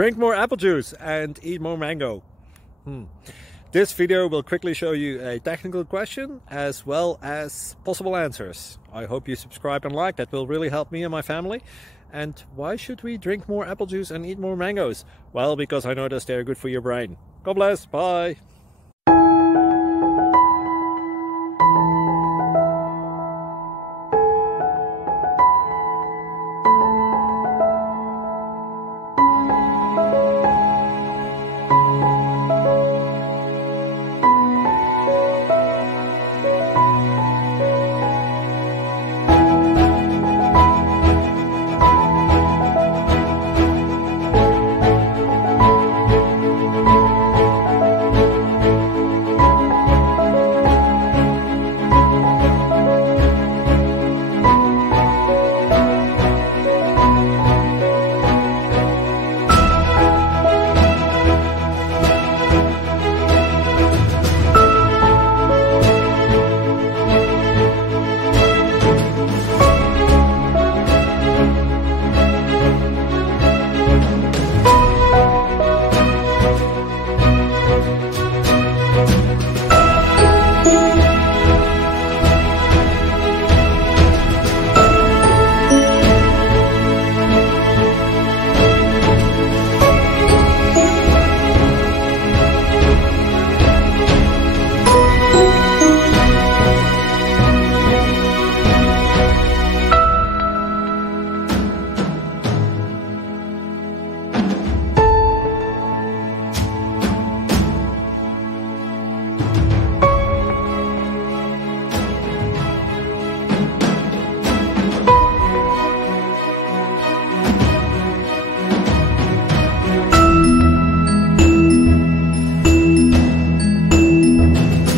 Drink more apple juice and eat more mango. This video will quickly show you a technical question as well as possible answers. I hope you subscribe and like, that will really help me and my family. And why should we drink more apple juice and eat more mangoes? Well, because I noticed they're good for your brain. God bless, bye!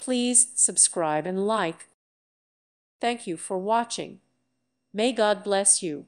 Please subscribe and like. Thank you for watching. May God bless you.